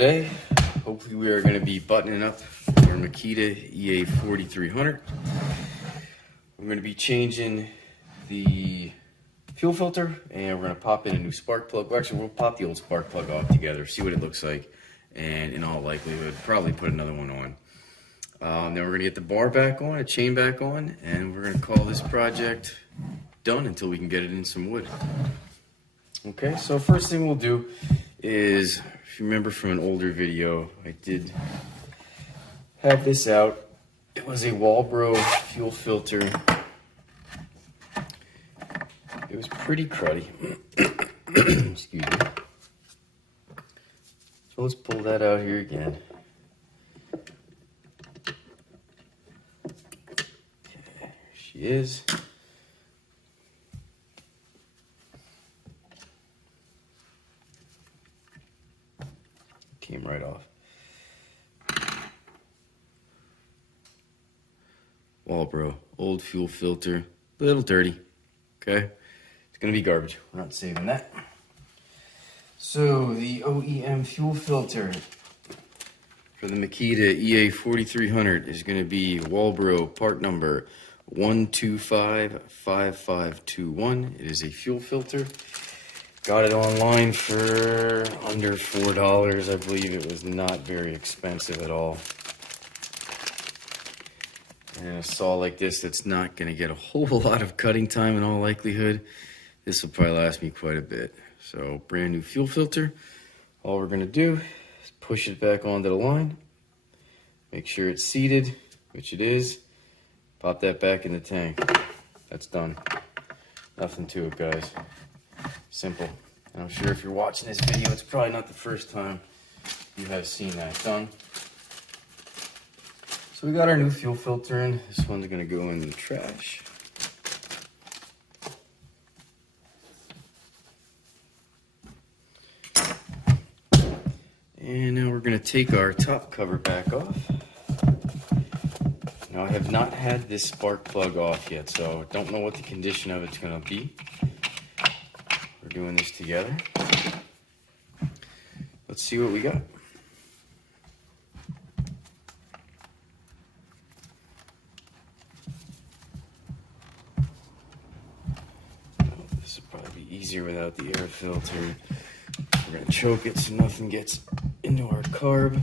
today, hopefully we are going to be buttoning up our Makita EA 4300. We're going to be changing the fuel filter and we're going to pop in a new spark plug. Well, actually, we'll pop the old spark plug off together, see what it looks like, and in all likelihood, probably put another one on. Then we're going to get the bar back on, a chain back on, and we're going to call this project done until we can get it in some wood. Okay, so first thing we'll do is, if you remember from an older video, I did have this out. It was a Walbro fuel filter. It was pretty cruddy. Excuse me. So let's pull that out here again. Okay, here she is. Came right off. Walbro, old fuel filter, a little dirty. Okay, it's gonna be garbage. We're not saving that. So the OEM fuel filter for the Makita EA 4300 is gonna be Walbro part number 1255521. It is a fuel filter. Got it online for under $4. I believe it was not very expensive at all. And a saw like this that's not going to get a whole lot of cutting time in all likelihood. This will probably last me quite a bit. So brand new fuel filter. All we're going to do is push it back onto the line. Make sure it's seated, which it is. Pop that back in the tank. That's done. Nothing to it, guys. Simple. And I'm sure if you're watching this video, it's probably not the first time you have seen that done. So we got our new fuel filter in. This one's going to go in the trash. And now we're going to take our top cover back off. Now I have not had this spark plug off yet, so don't know what the condition of it's going to be. We're doing this together. Let's see what we got. This will probably be easier without the air filter. We're going to choke it so nothing gets into our carb.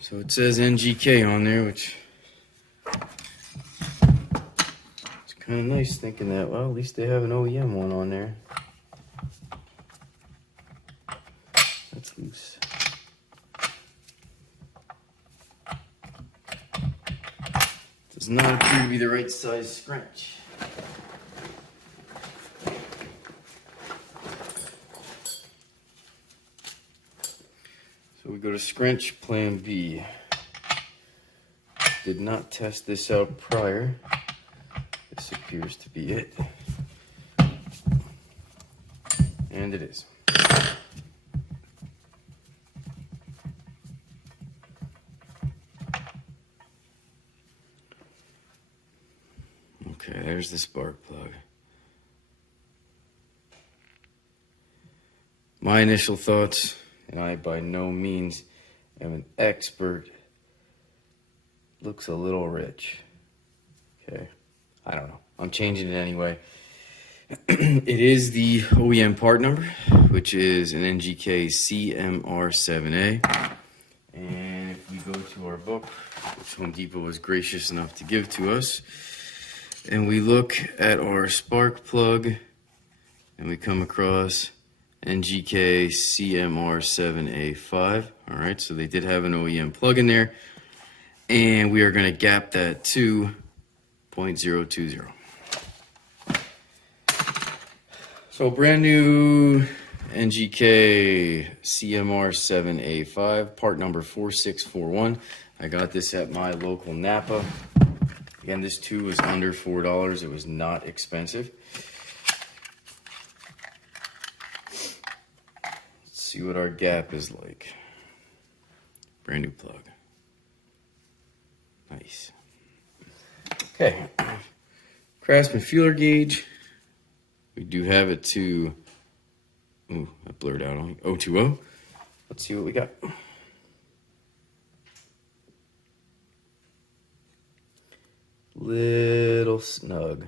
So it says NGK on there, which kind of nice thinking that, well, at least they have an OEM one on there. That's loose. Does not appear to be the right size scratch. So we go to scrunch plan B. Did not test this out prior. This appears to be it. And it is. Okay, there's the spark plug. My initial thoughts, and I by no means am an expert, looks a little rich. Okay. I don't know. I'm changing it anyway. It is the OEM part number, which is an NGK CMR7A. And if we go to our book, which Home Depot was gracious enough to give to us, and we look at our spark plug, and we come across NGK CMR7A5. All right, so they did have an OEM plug in there. And we are going to gap that to 0.020. So brand new NGK CMR7A5, part number 4641. I got this at my local Napa. Again, this too was under $4. It was not expensive. Let's see what our gap is like. Brand new plug. Nice. Okay, Craftsman feeler gauge. We do have it to Ooh, that blurred out on me. 020. Let's see what we got. Little snug.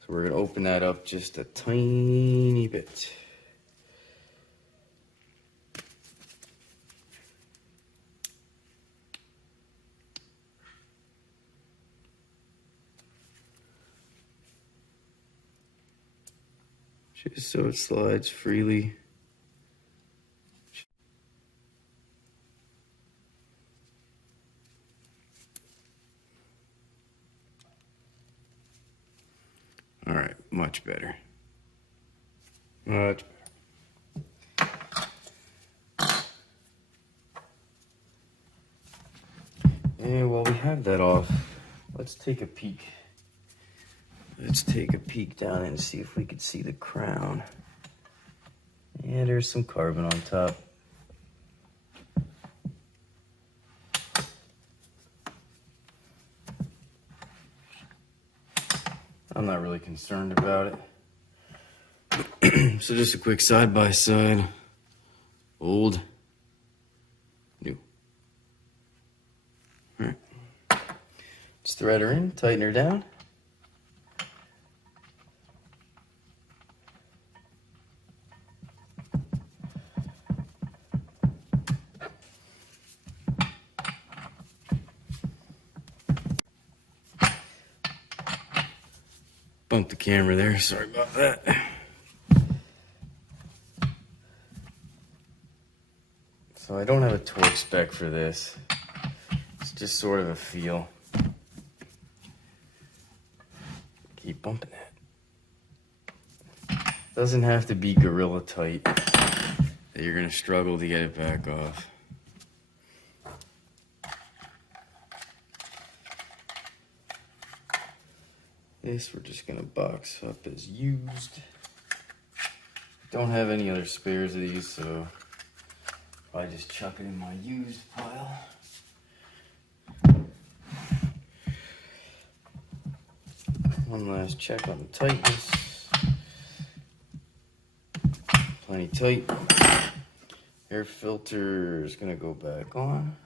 So we're gonna open that up just a tiny bit. Just so it slides freely. All right, much better. Much better. And while we have that off, let's take a peek. Let's take a peek down and see if we could see the crown. And there's some carbon on top. I'm not really concerned about it. So just a quick side by side. Old, new. All right. Let's thread her in, tighten her down. Bumped the camera there, sorry about that. So I don't have a torque spec for this. It's just sort of a feel. Keep bumping it. Doesn't have to be gorilla tight that you're gonna struggle to get it back off. This we're just gonna box up as used. Don't have any other spares of these, so I just chuck it in my used pile. One last check on the tightness. Plenty tight. Air filter is gonna go back on.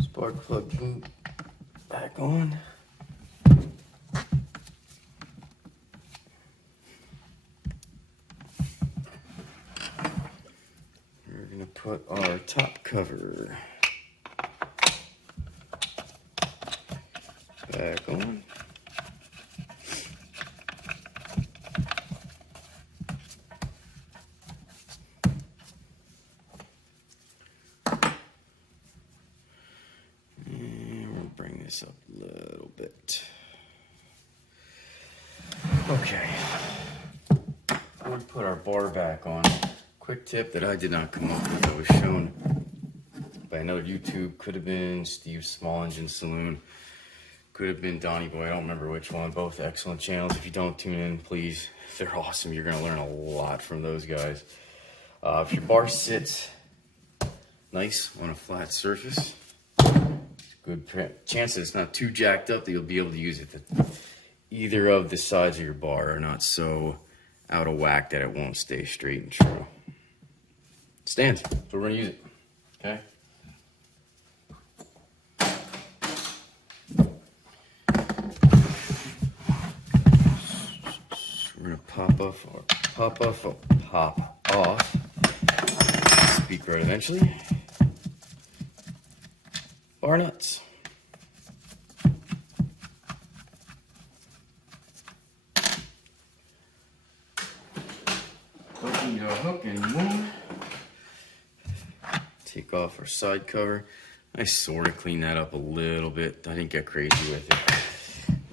Spark plug back on. We're gonna put our top cover back on. Bring this up a little bit. Okay. We'll put our bar back on. Quick tip that I did not come up with, that was shown by another YouTube. Could have been Steve's Small Engine Saloon. Could have been Donnie Boy. I don't remember which one. Both excellent channels. If you don't tune in, please. They're awesome. You're going to learn a lot from those guys. If your bar sits nice on a flat surface, good chance that it's not too jacked up that you'll be able to use it. That either of the sides of your bar are not so out of whack that it won't stay straight and true. It stands, so we're gonna use it, okay? We're gonna pop off, speak right eventually. Bar nuts. Don't need a hook anymore. Take off our side cover. I sort of cleaned that up a little bit. I didn't get crazy with it.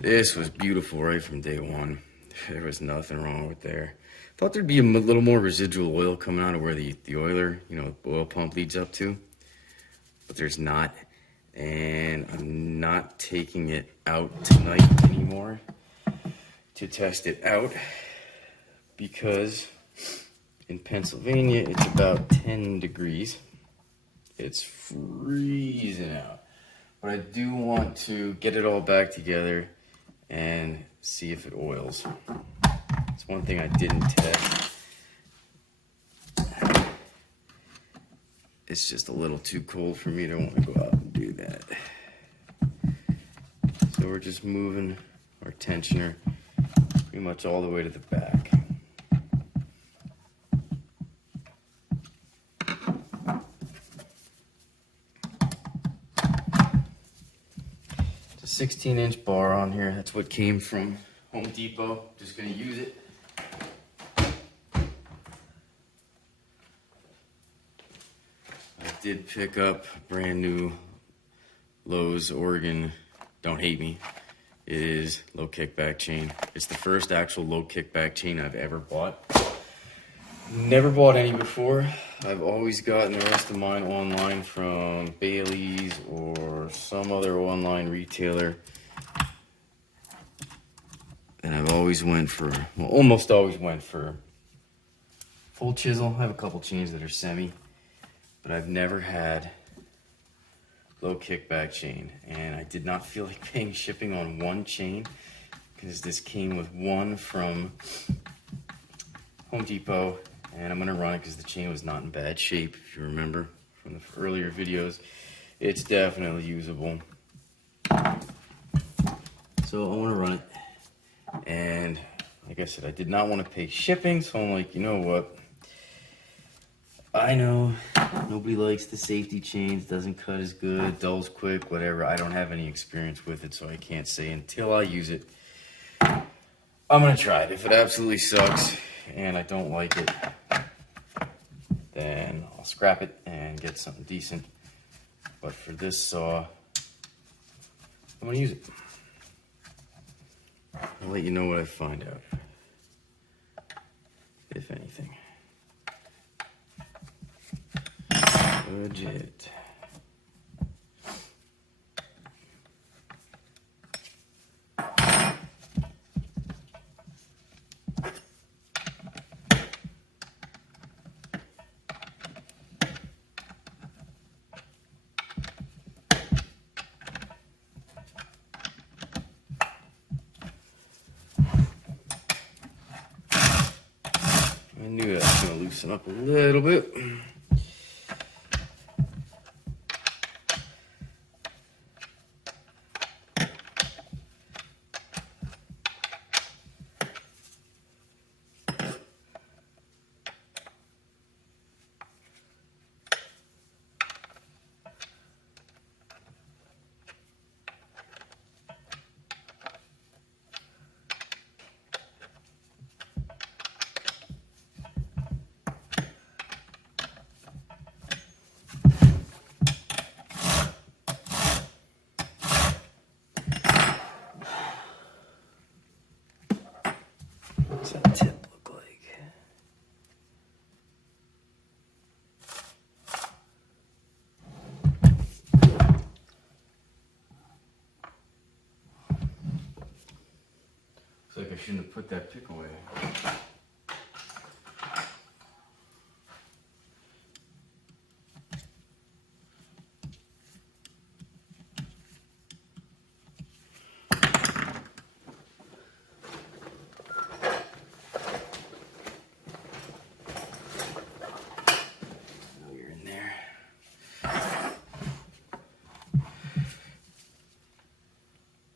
This was beautiful right from day one. There was nothing wrong with there. Thought there'd be a little more residual oil coming out of where the oiler, oil pump leads up to, but there's not. And I'm not taking it out tonight anymore to test it out because in Pennsylvania it's about 10 degrees. It's freezing out. But I do want to get it all back together and see if it oils. It's one thing I didn't test. It's just a little too cold for me to want to go out and do that. So we're just moving our tensioner pretty much all the way to the back. It's a 16-inch bar on here. That's what came from Home Depot. Just gonna use it. I did pick up a brand new Lowe's Oregon, don't hate me, it is low kickback chain. It's the first actual low kickback chain I've ever bought. Never bought any before. I've always gotten the rest of mine online from Bailey's or some other online retailer. And I've always went for, well, almost always went for full chisel. I have a couple chains that are semi, but I've never had low kickback chain. And I did not feel like paying shipping on one chain because this came with one from Home Depot. And I'm gonna run it because the chain was not in bad shape. If you remember from the earlier videos, it's definitely usable. So I wanna run it. And like I said, I did not want to pay shipping, so I'm like, you know what? I know nobody likes the safety chains, doesn't cut as good, dulls quick, whatever. I don't have any experience with it, so I can't say until I use it. I'm gonna try it. If it absolutely sucks and I don't like it, then I'll scrap it and get something decent. But for this saw, I'm gonna use it. I'll let you know what I find out, if anything. Legit. I knew that was going to loosen up a little bit. What's that tip look like? Looks like I shouldn't have put that pick away.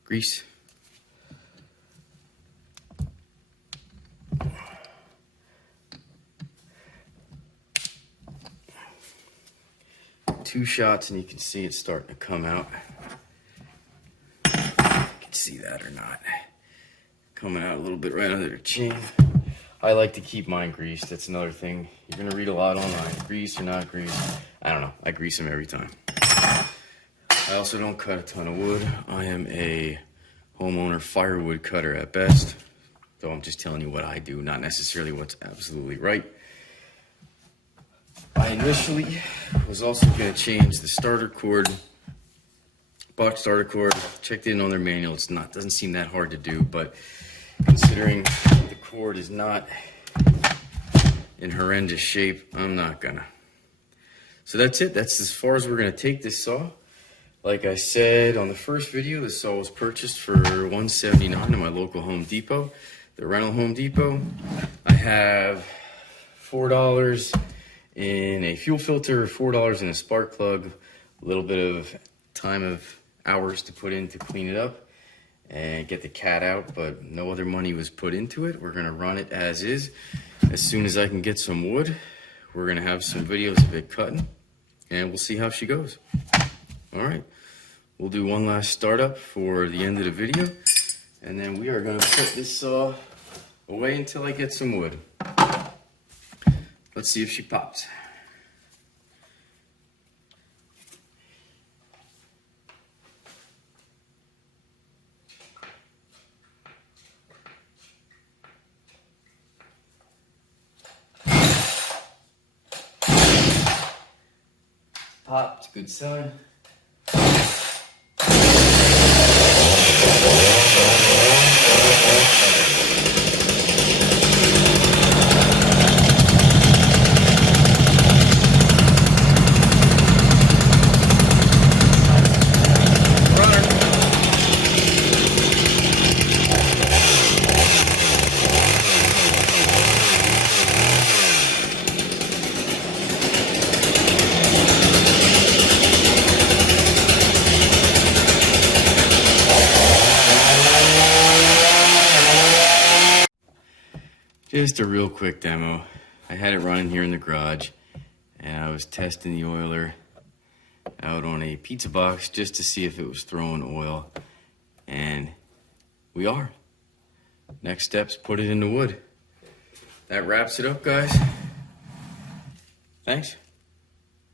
Grease. Two shots and you can see it's starting to come out. You can see that or not. Coming out a little bit right under the chain. I like to keep mine greased. That's another thing. You're gonna read a lot online. Grease or not grease. I don't know. I grease them every time. I also don't cut a ton of wood. I am a homeowner firewood cutter at best. So I'm just telling you what I do, not necessarily what's absolutely right. I initially was also going to change the starter cord, box starter cord. Checked in on their manual. Doesn't seem that hard to do, but considering the cord is not in horrendous shape, I'm not gonna. So that's it. That's as far as we're gonna take this saw. Like I said on the first video, this saw was purchased for $179 at my local Home Depot. the rental Home Depot. I have $4 in a fuel filter, $4 in a spark plug, a little bit of time of hours to put in to clean it up and get the cat out, but no other money was put into it. We're gonna run it as is. As soon as I can get some wood, we're gonna have some videos of it cutting, and we'll see how she goes. All right, we'll do one last startup for the end of the video, and then we are gonna put this saw away until I get some wood. Let's see if she pops. Popped, good sign. Just a real quick demo. I had it running here in the garage, and I was testing the oiler out on a pizza box just to see if it was throwing oil, and we are. Next steps, put it in the wood. That wraps it up, guys. Thanks.